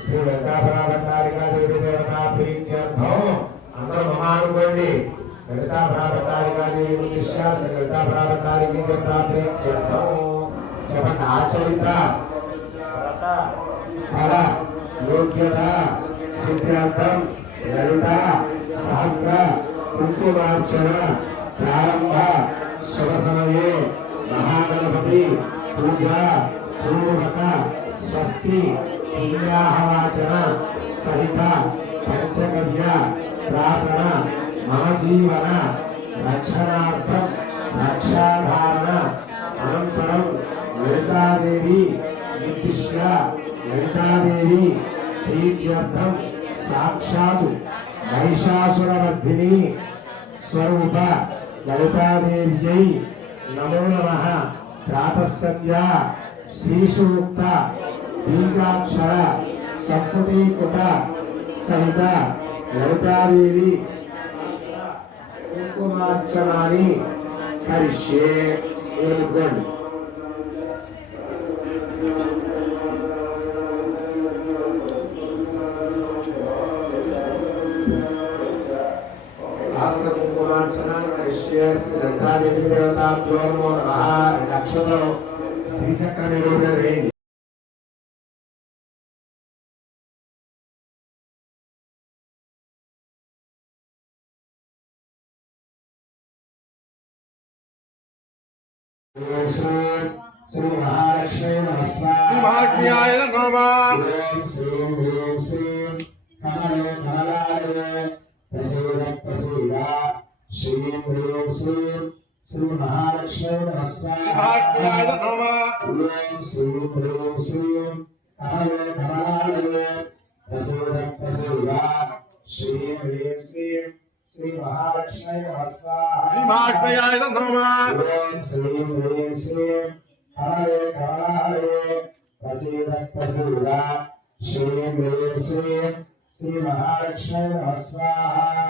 శ్రీ లలితాపరాభట్టారికా దేవి దేవతా ప్రీత్యర్థం అందరూ మమానుకోండి. లలితాపరాభట్టారికా దేవి ఉద్దేశ్య శ్రీ లలితాపరాభట్టారికీ దేవతా ప్రీత్యర్థం చెప్పండి. ఆచరిత వ్రత ఫల యోగ్యత సిద్ధాంతం లలిత సహస్ర కుంకుమార్చన ప్రారంభ శుభ సమయే మహాగణపతి పూజ పూర్వక స్వస్తి పుణ్యాహవాచన సహిత పంచగవ్య ప్రాసన మమ జీవన రక్షణార్థం రక్షాధారణ అనంతరం లలితాదేవి నిర్దిశ్య లలితాదేవి ప్రీత్యర్థం సాక్షాత్ మహిషాసురవర్ధిని స్వరూప లలితాదేవ్యై నమో నమః. ప్రాతః సంధ్యా శ్రీసూక్త బీజాక్షర సంపుటీకృత సహిత లలితాదేవి కుంకుమార్చనాన్ని కరిష్యే. ఏనుకోండి. శాస్త్ర కుంకుమార్చనాన్ని కరిష్యే. శ్రీ లలితాదేవి దేవతాభ్యో నమో నమః. నక్షత్రం శ్రీచక్ర నిరూపణ వేయండి. శ్రీ మహాలక్ష్మీ నమస్కారాయ నమః. శ్రీం హ్రీం శ్రీం కమలే కమలాలయే ప్రసీద ప్రసీద. శ్రీం హ్రీం శ్రీం శ్రీ మహాలక్ష్మీ నమస్కారాయ నమః. శ్రీం హ్రీం శ్రీం కమలే కమలాలయే ప్రసీద ప్రసీద. శ్రీం హ్రీం శ్రీం శ్రీ మహాలక్ష్మీ నమస్కారాయ నమః. శ్రీం హ్రీం శ్రీం కమలే కమలాలయే ప్రసీద ప్రసీద. శ్రీం హ్రీం శ్రీం శ్రీ మహాలక్ష్మీ నమస్కారాయ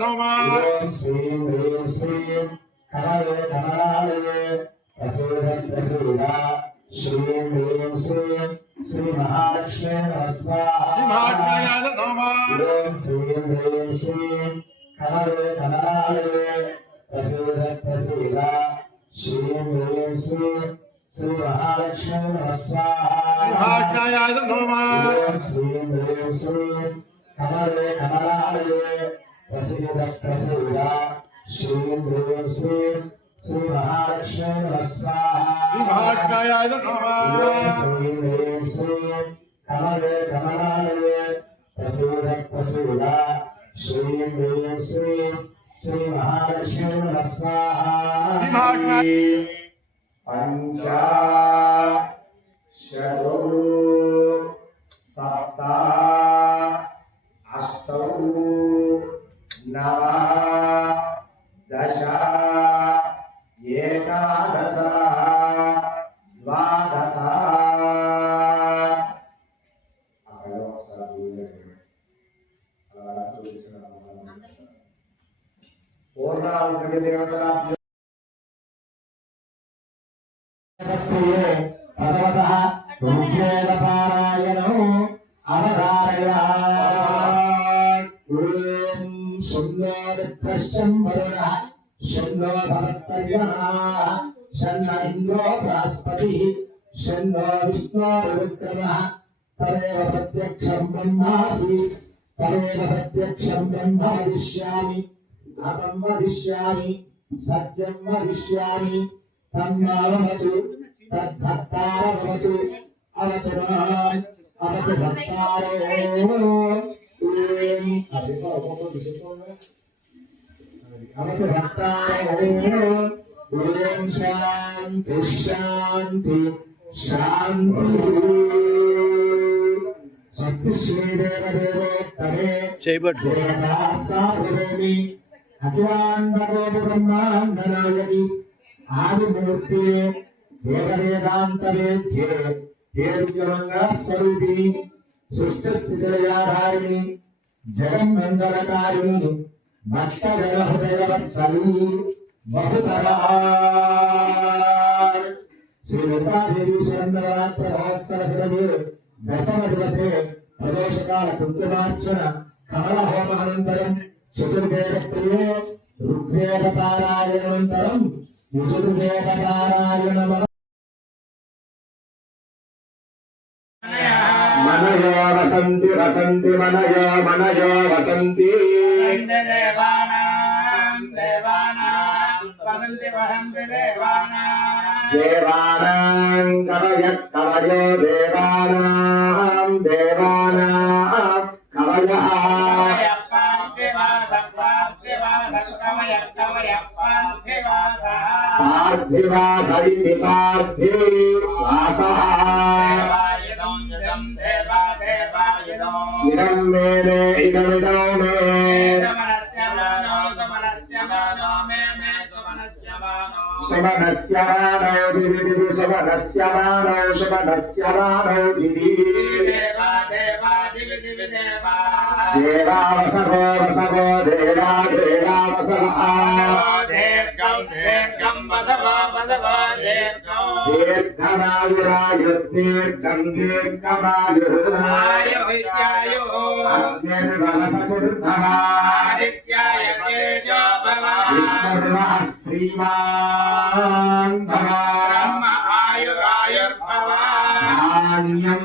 నమః. శ్రీం హ్రీం శ్రీం కమలే కమలాలయే ప్రసీద ప్రసీద. శ్రీం హ్రీం శ్రీం శ్రీ మహాలక్ష్మీ నమస్కారాయ నమః. శ్రీం హ్రీం శ్రీం కమలే కమలాలయే ప్రసీద ప్రసీద. శ్రీం హ్రీం శ్రీం శ్రీ మహాలక్ష్మీ నమస్కారాయ నమః. శ్రీం హ్రీం శ్రీం కమలే కమలాలయే ప్రసీద ప్రసీద. శ్రీం హ్రీం శ్రీం శ్రీ మహాలక్ష్మీ నమస్కారాయ నమః. శ్రీం హ్రీం శ్రీం కమలే కమలాలయే ప్రసీద ప్రసీద. శ్రీం హ్రీం శ్రీం శ్రీ మహాలక్ష్మీ నమస్కారాయ. పంచ షడు సప్త అష్టౌ నవ దశ ఏకాదశ ద్వాదశ. పూర్ణావృతి దేవతల భగవతః రుద్రేణ పారాయణం అవధారయ. ఓం శున్నో విప్రశ్చం వరుణః శున్నో భవత్పర్యణః శన్న ఇంద్రో బృహస్పతిః శన్నో విష్ణోర్విక్రమః. తదేవ ప్రత్యక్షం బ్రహ్మాసి తదేవ ప్రత్యక్షం బ్రహ్మ వదిష్యామి అతం వదిష్యామి సత్యం వదిష్యామి. తన్మావతు తద్భక్తారవతు అవతు మాం అపతి భక్తారో అపతి భక్తారో ఓం శాంతి శాంతి శాంతి. స్వస్తి శ్రీదేవదేవోత్తమే దేవదాసాభూమి అఖిలాండకోటి బ్రహ్మాండనాయకి ఆదిమూర్తి వేదవేదాంతవేద్యే వేద్యమంగా స్వరూపిణి సృష్టి స్థితిలయాధారిణి జగన్మంగళకారిణి భక్తజనహృదయవత్సలి బహుతరా శ్రీ దుర్గాదేవి శరన్నవరాత్ర మహోత్సవసరే దశమ దివసే ప్రదోషకాల కుంకుమార్చన కమల హోమానంతరం చతుర్వేద ప్రియే ఋగ్వేద పారాయణానంతరం యజుర్వేద పారాయణ మనయో వసంతి వసంతి మనయో మనయో వసంతి దేవానాం కవయ కవయో దేవానాం దేవానాం కవయః పార్థివాస ఇతి పార్థివాసః ఇదం మే మే ఇదమిదం మే శుభనస్య మానో దివి దివి శుభనస్య మానో శుభనస్య మానో దివి దేవా వసవో వసవో దేవా దేవా వసవః దీర్ఘమాయురాయుర్దీర్ఘం దీర్ఘమాయుః అగ్నిర్వహసచతుర్భవ విష్ణుర్వః శ్రీమాన్ భవ ధాన్యం